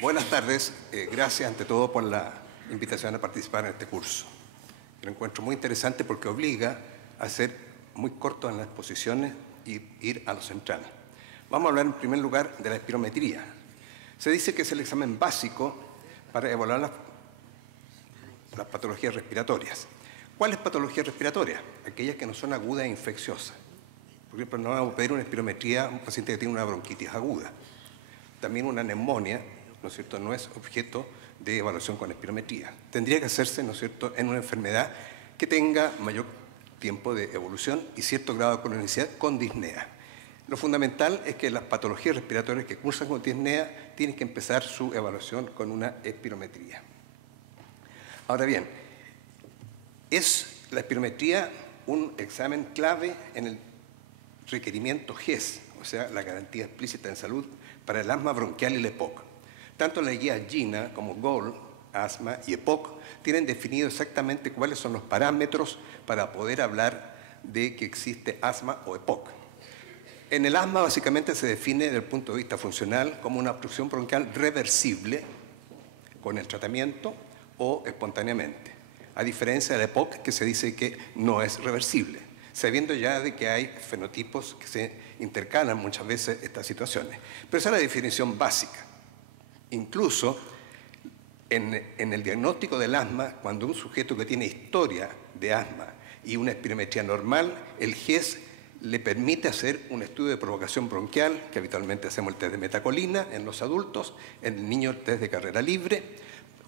Buenas tardes. Gracias ante todo por la invitación a participar en este curso. Lo encuentro muy interesante porque obliga a ser muy corto en las exposiciones y ir a lo central. Vamos a hablar en primer lugar de la espirometría. Se dice que es el examen básico para evaluar las patologías respiratorias. ¿Cuáles patologías respiratorias? Aquellas que no son agudas e infecciosas. Por ejemplo, no vamos a pedir una espirometría a un paciente que tiene una bronquitis aguda. También una neumonía, ¿no es cierto?, no es objeto de evaluación con espirometría. Tendría que hacerse, ¿no es cierto?, en una enfermedad que tenga mayor tiempo de evolución y cierto grado de cronicidad con disnea. Lo fundamental es que las patologías respiratorias que cursan con disnea tienen que empezar su evaluación con una espirometría. Ahora bien, ¿es la espirometría un examen clave en el requerimiento GES, o sea, la garantía explícita en salud para el asma bronquial y la EPOC? Tanto la guía GINA como GOLD, asma y EPOC tienen definido exactamente cuáles son los parámetros para poder hablar de que existe asma o EPOC. En el asma básicamente se define desde el punto de vista funcional como una obstrucción bronquial reversible con el tratamiento o espontáneamente, a diferencia de la EPOC que se dice que no es reversible, sabiendo ya de que hay fenotipos que se intercalan muchas veces estas situaciones. Pero esa es la definición básica. Incluso en el diagnóstico del asma, cuando un sujeto que tiene historia de asma y una espirometría normal, el GES le permite hacer un estudio de provocación bronquial, que habitualmente hacemos el test de metacolina en los adultos, en el niño el test de carrera libre,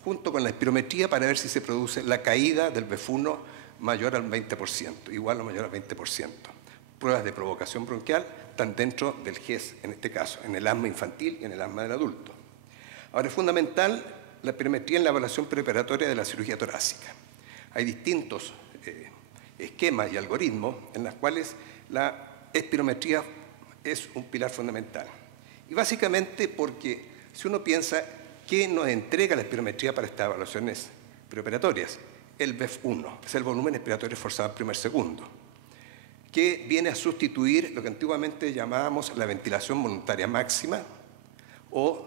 junto con la espirometría para ver si se produce la caída del BEF1 mayor al 20%, igual o mayor al 20%. Pruebas de provocación bronquial están dentro del GES, en este caso, en el asma infantil y en el asma del adulto. Ahora, es fundamental la espirometría en la evaluación preparatoria de la cirugía torácica. Hay distintos esquemas y algoritmos en los cuales la espirometría es un pilar fundamental. Y básicamente porque si uno piensa qué nos entrega la espirometría para estas evaluaciones preoperatorias, el BEF1, es el volumen expiratorio forzado al primer segundo, que viene a sustituir lo que antiguamente llamábamos la ventilación voluntaria máxima o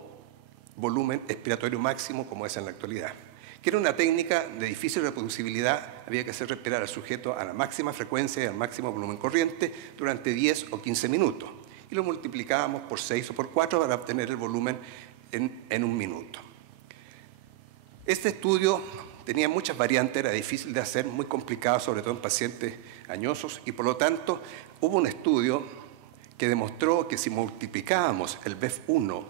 volumen expiratorio máximo, como es en la actualidad, que era una técnica de difícil reproducibilidad. Había que hacer respirar al sujeto a la máxima frecuencia y al máximo volumen corriente durante 10 o 15 minutos, y lo multiplicábamos por 6 o por 4 para obtener el volumen en un minuto. Este estudio tenía muchas variantes, era difícil de hacer, muy complicado, sobre todo en pacientes añosos, y por lo tanto hubo un estudio que demostró que si multiplicábamos el BEF1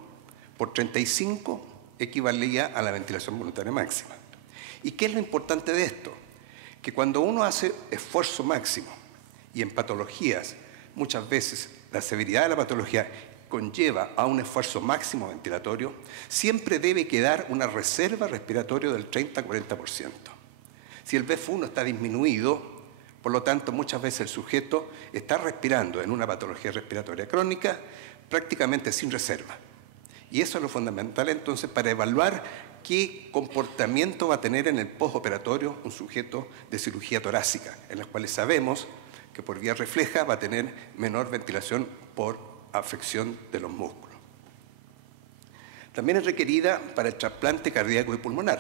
por 35 equivalía a la ventilación voluntaria máxima. ¿Y qué es lo importante de esto? Que cuando uno hace esfuerzo máximo, y en patologías muchas veces la severidad de la patología conlleva a un esfuerzo máximo ventilatorio, siempre debe quedar una reserva respiratoria del 30-40%. Si el BEF1 está disminuido, por lo tanto muchas veces el sujeto está respirando en una patología respiratoria crónica prácticamente sin reserva. Y eso es lo fundamental entonces para evaluar qué comportamiento va a tener en el postoperatorio un sujeto de cirugía torácica, en las cuales sabemos que por vía refleja va a tener menor ventilación por afección de los músculos. También es requerida para el trasplante cardíaco y pulmonar,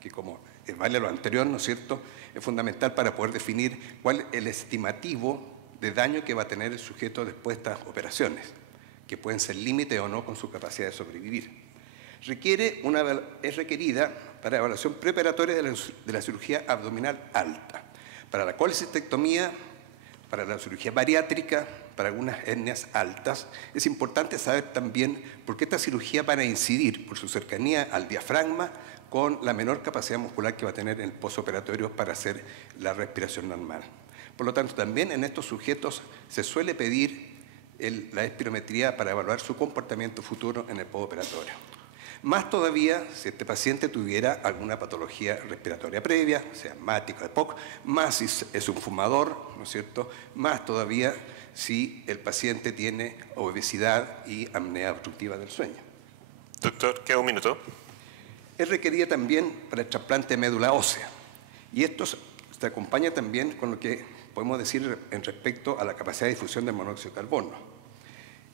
que como vale lo anterior, ¿no es cierto?, es fundamental para poder definir cuál es el estimativo de daño que va a tener el sujeto después de estas operaciones, que pueden ser límite o no con su capacidad de sobrevivir. Es requerida para evaluación preparatoria de la cirugía abdominal alta, para la colecistectomía, para la cirugía bariátrica, para algunas hernias altas. Es importante saber también por qué esta cirugía van a incidir por su cercanía al diafragma con la menor capacidad muscular que va a tener en el postoperatorio para hacer la respiración normal. Por lo tanto, también en estos sujetos se suele pedir la espirometría para evaluar su comportamiento futuro en el postoperatorio. Más todavía si este paciente tuviera alguna patología respiratoria previa, sea asmático, EPOC, más si es un fumador, ¿no es cierto? Más todavía si el paciente tiene obesidad y apnea obstructiva del sueño. Doctor, queda un minuto. Es requerida también para el trasplante de médula ósea. Y esto se acompaña también con lo que podemos decir en respecto a la capacidad de difusión del monóxido de carbono.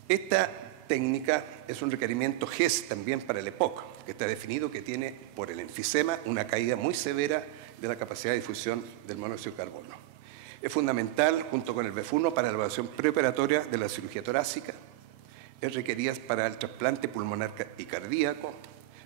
Esta técnica es un requerimiento GES también para el EPOC. que está definido que tiene, por el enfisema, una caída muy severa de la capacidad de difusión del monóxido de carbono. Es fundamental, junto con el BEF1, para la evaluación preoperatoria de la cirugía torácica. Es requerida para el trasplante pulmonar y cardíaco,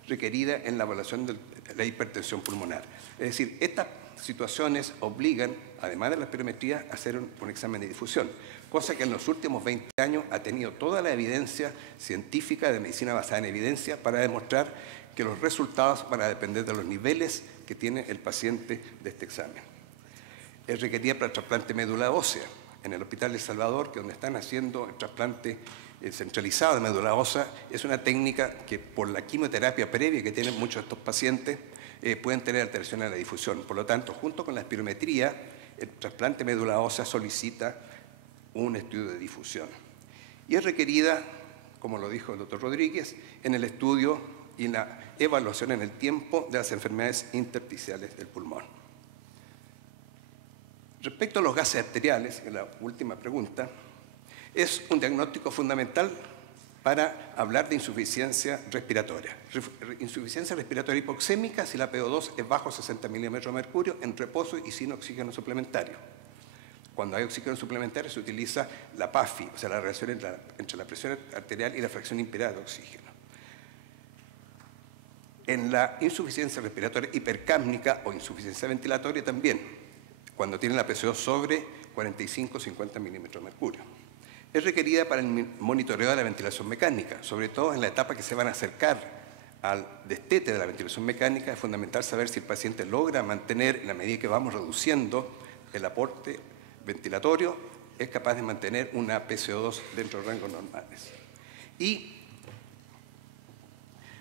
requerida en la evaluación de la hipertensión pulmonar. Es decir, estas situaciones obligan, además de la espirometría, a hacer un examen de difusión, cosa que en los últimos 20 años ha tenido toda la evidencia científica de medicina basada en evidencia para demostrar que los resultados van a depender de los niveles que tiene el paciente de este examen. Es requerida para el trasplante médula ósea. En el Hospital de El Salvador, que es donde están haciendo el trasplante centralizado de médula ósea, es una técnica que por la quimioterapia previa que tienen muchos de estos pacientes pueden tener alteraciones en la difusión. Por lo tanto, junto con la espirometría, el trasplante médula ósea solicita un estudio de difusión. Y es requerida, como lo dijo el doctor Rodríguez, en el estudio y en la evaluación en el tiempo de las enfermedades intersticiales del pulmón. Respecto a los gases arteriales, en la última pregunta, es un diagnóstico fundamental para hablar de insuficiencia respiratoria. Insuficiencia respiratoria hipoxémica si la PO2 es bajo 60 milímetros de mercurio en reposo y sin oxígeno suplementario. Cuando hay oxígeno suplementario se utiliza la PAFI, o sea, la relación entre la presión arterial y la fracción inspirada de oxígeno. En la insuficiencia respiratoria hipercápnica o insuficiencia ventilatoria también, cuando tiene la PCO sobre 45-50 milímetros de mercurio. Es requerida para el monitoreo de la ventilación mecánica, sobre todo en la etapa que se van a acercar al destete de la ventilación mecánica. Es fundamental saber si el paciente logra mantener, en la medida que vamos reduciendo el aporte ventilatorio, es capaz de mantener una PCO2 dentro de rangos normales. Y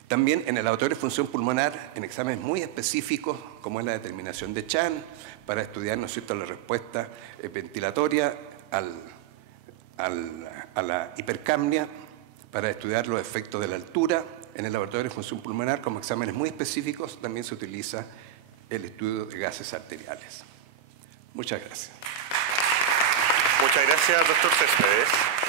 también en el laboratorio de función pulmonar, en exámenes muy específicos, como es la determinación de Chan, para estudiar, ¿no es cierto?, la respuesta ventilatoria a la hipercapnia, para estudiar los efectos de la altura. En el laboratorio de función pulmonar, como exámenes muy específicos, también se utiliza el estudio de gases arteriales. Muchas gracias. Muchas gracias, doctor Céspedes.